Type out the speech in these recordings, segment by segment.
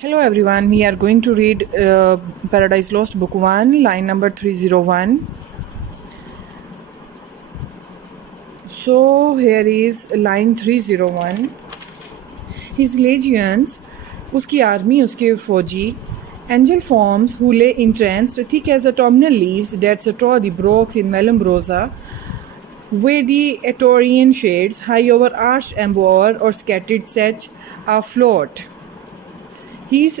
Hello everyone, we are going to read Paradise Lost Book 1, line number 301. So here is line 301. His legions, uski army, uske fauji, angel forms who lay entranced thick as autumnal leaves that straw the brooks in Malumbrosa, where the Etrurian shades, high over arched embower or scattered sedge, are afloat. His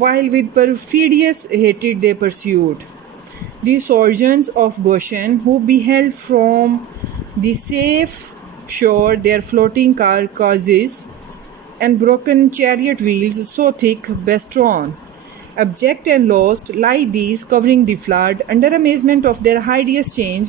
while with perfidious hatred they pursued the sojourners of Goshen, who beheld from the safe shore their floating carcasses and broken chariot wheels so thick bestrewn. Abject and lost lie these, covering the flood, under amazement of their hideous change.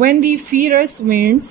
When the fierce winds,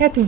hath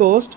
coast,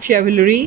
chivalry,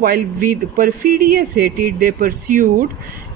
while with perfidious hated they pursued,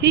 He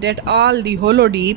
that all the hollow deep,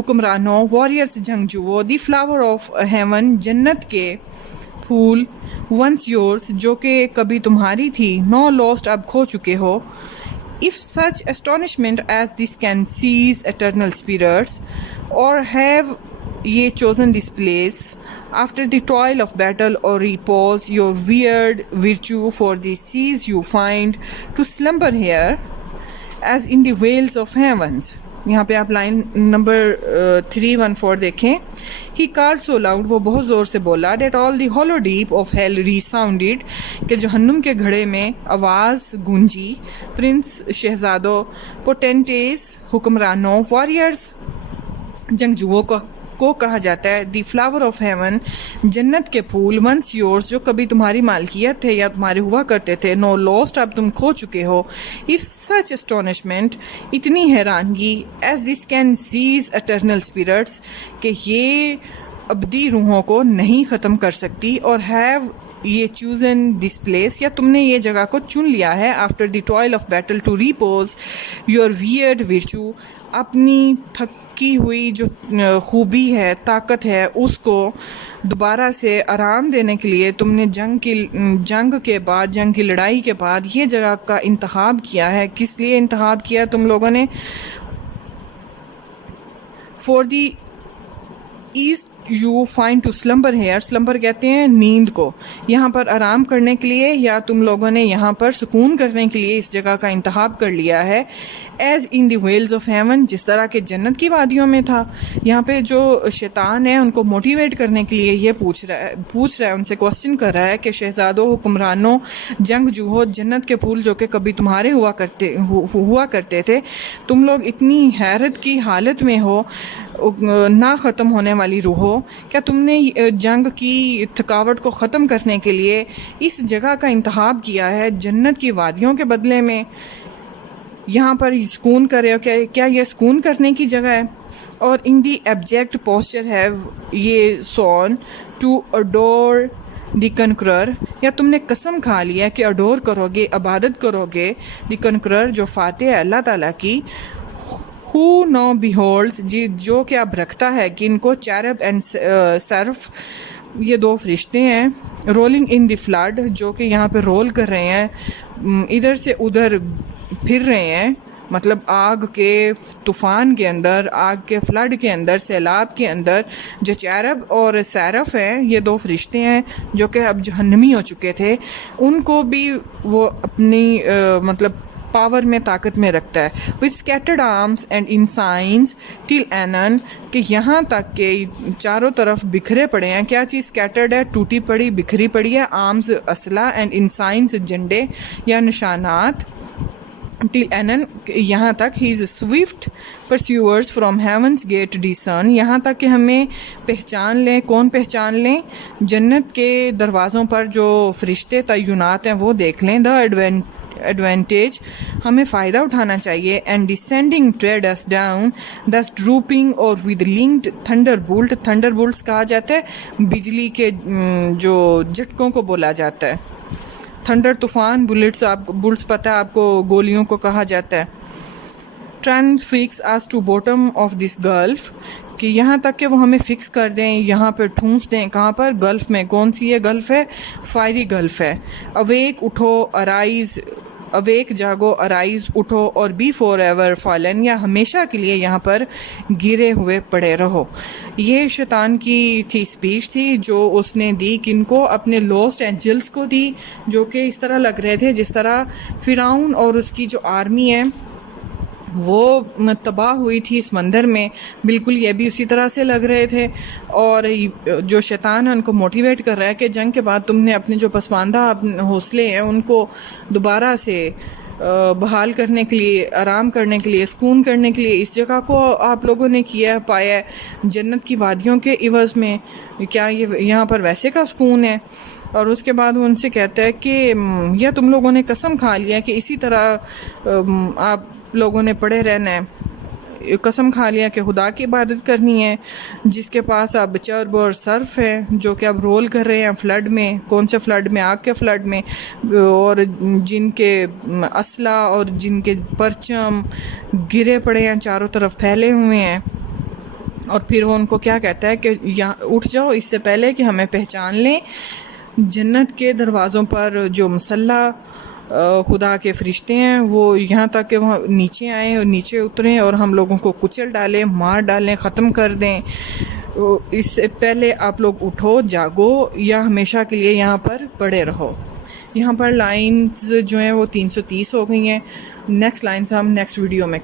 حکمرانوں, وارئرس جنگجوؤں, دی flower of heaven جنت کے پھول, once yours جو کہ کبھی تمہاری تھی, نو last اب کھو چکے ہو. If such astonishment as this can seize eternal spirits, or have ye chosen this place after the toil of battle or repose, your weird virtue for the seas you find to slumber here as in the vales of heavens. یہاں پہ آپ line number 314 دیکھیں. He called so loud, وہ بہت زور سے بولا, that all the hollow deep of hell resounded, کہ جہنم کے گھڑے میں آواز گونجی. پرنس شہزادوں, پوٹینٹیز حکمرانوں, وارئرز جنگجوؤں کو کہا جاتا ہے. دی فلاور آف ہیون جنت کے پھول, ونس یورس جو کبھی تمہاری مالکیت تھے یا تمہارے ہوا کرتے تھے, نو لاسٹ اب تم کھو چکے ہو. اف سچ اسٹونشمنٹ اتنی حیرانگی, as this can seize eternal spirits کہ یہ ابدی روحوں کو نہیں ختم کر سکتی, اور ہیو یہ چوزن دس پلیس یا تم نے یہ جگہ کو چن لیا ہے, after the toil of battle to repose your wearied virtue اپنی تھکی ہوئی جو خوبی ہے, طاقت ہے, اس کو دوبارہ سے آرام دینے کے لیے تم نے جنگ کے بعد, جنگ کی لڑائی کے بعد یہ جگہ کا انتخاب کیا ہے. کس لیے انتخاب کیا تم لوگوں نے؟ For the east you find to slumber here, slumber کہتے ہیں نیند کو, یہاں پر آرام کرنے کے لیے یا تم لوگوں نے یہاں پر سکون کرنے کے لیے اس جگہ کا انتخاب کر لیا ہے. As in the vales of heaven, جس طرح کہ جنت کی وادیوں میں تھا. یہاں پہ جو شیطان ہے ان کو موٹیویٹ کرنے کے لیے یہ پوچھ رہا ہے ان سے کوسچن کر رہا ہے کہ شہزادوں, حکمرانوں, جنگجوؤں, جنت کے پھول جو کہ کبھی تمہارے ہوا کرتے تھے, تم لوگ اتنی حیرت کی حالت میں ہو, نہ ختم ہونے والی روحو, کیا تم نے جنگ کی تھکاوٹ کو ختم کرنے کے لیے اس جگہ کا انتخاب کیا ہے جنت کی وادیوں کے بدلے میں؟ یہاں پر سکون کر رہے ہو, کیا یہ سکون کرنے کی جگہ ہے؟ اور ان دی ایبجیکٹ پوسچر ہیو یہ سون ٹو اڈور دی کنکرر, یا تم نے قسم کھا لیا کہ اڈور کرو گے, عبادت کرو گے, دی کنکرر جو فاتح ہے اللہ تعالیٰ کی. Who now beholds, جو کہ اب رکھتا ہے کہ ان کو چیرب اینڈ سرف, یہ دو فرشتے ہیں, رولنگ ان دی فلڈ جو کہ یہاں پہ رول کر رہے ہیں, ادھر سے ادھر پھر رہے ہیں, مطلب آگ کے طوفان کے اندر, آگ کے فلڈ کے اندر, سیلاب کے اندر. جو چیرب اور سیرف ہیں یہ دو فرشتے ہیں جو کہ اب جہنمی ہو چکے تھے, ان کو بھی وہ اپنی مطلب پاور میں, طاقت میں رکھتا ہے. with scattered arms and in signs till anon, کہ یہاں تک کہ چاروں طرف بکھرے پڑے ہیں. کیا چیز اسکیٹرڈ ہے؟ ٹوٹی پڑی, بکھری پڑی ہے. آرمز اسلحہ, اینڈ ان سائنس جھنڈے یا نشانات. till anon یہاں تک. he is swift pursuers from heaven's gate discern, یہاں تک کہ ہمیں پہچان لیں. کون پہچان لیں؟ جنت کے دروازوں پر جو فرشتے تعینات ہیں وہ دیکھ لیں. the ایڈوانٹیج ہمیں فائدہ اٹھانا چاہیے. And descending tread us down thus drooping اور with linked thunderbolt, thunderbolts کہا جاتا ہے بجلی کے جو جھٹکوں کو بولا جاتا ہے. تھنڈر طوفان, بلٹس بلٹس پتہ ہے آپ کو گولیوں کو کہا جاتا ہے. Transfix us to bottom of this gulf, کہ یہاں تک کہ وہ ہمیں فکس کر دیں, یہاں پہ ٹھونس دیں. کہاں پر؟ گلف میں. کون سی یہ گلف ہے؟ فائری گلف ہے. اویک اٹھو, ارائز, اویک جاگو, ارائز اٹھو, اور بی فور ایور فالن, یا ہمیشہ کے لیے یہاں پر گرے ہوئے پڑے رہو. یہ شیطان کی تھی اسپیچ تھی جو اس نے دی, کن کو؟ اپنے لوسٹ اینجلس کو دی, جو کہ اس طرح لگ رہے تھے جس طرح فرعون اور اس کی جو آرمی ہے وہ تباہ ہوئی تھی سمندر میں, بالکل یہ بھی اسی طرح سے لگ رہے تھے. اور جو شیطان ہے ان کو موٹیویٹ کر رہا ہے کہ جنگ کے بعد تم نے اپنے جو پسماندہ حوصلے ہیں ان کو دوبارہ سے بحال کرنے کے لیے, آرام کرنے کے لیے, سکون کرنے کے لیے اس جگہ کو آپ لوگوں نے کیا, پایا ہے جنت کی وادیوں کے عوض میں. کیا یہ یہاں پر ویسے کا سکون ہے؟ اور اس کے بعد وہ ان سے کہتا ہے کہ یا تم لوگوں نے قسم کھا لیا کہ اسی طرح آپ لوگوں نے پڑے رہنا ہے. قسم کھا لیا کہ خدا کی عبادت کرنی ہے جس کے پاس اب چرب اور صرف ہے, جو کہ اب رول کر رہے ہیں فلڈ میں. کون سے فلڈ میں؟ آگ کے فلڈ میں. اور جن کے اسلحہ اور جن کے پرچم گرے پڑے ہیں, چاروں طرف پھیلے ہوئے ہیں. اور پھر وہ ان کو کیا کہتا ہے کہ اٹھ جاؤ اس سے پہلے کہ ہمیں پہچان لیں. جنت کے دروازوں پر جو مسلح خدا کے فرشتے ہیں وہ یہاں تک کہ وہ نیچے آئیں اور نیچے اتریں اور ہم لوگوں کو کچل ڈالیں، مار ڈالیں، ختم کر دیں. اس سے پہلے آپ لوگ اٹھو، جاگو، یا ہمیشہ کے لیے یہاں پر پڑے رہو. یہاں پر لائنز جو ہیں وہ 330 ہو گئی ہیں. نیکسٹ لائنز ہم نیکسٹ ویڈیو میں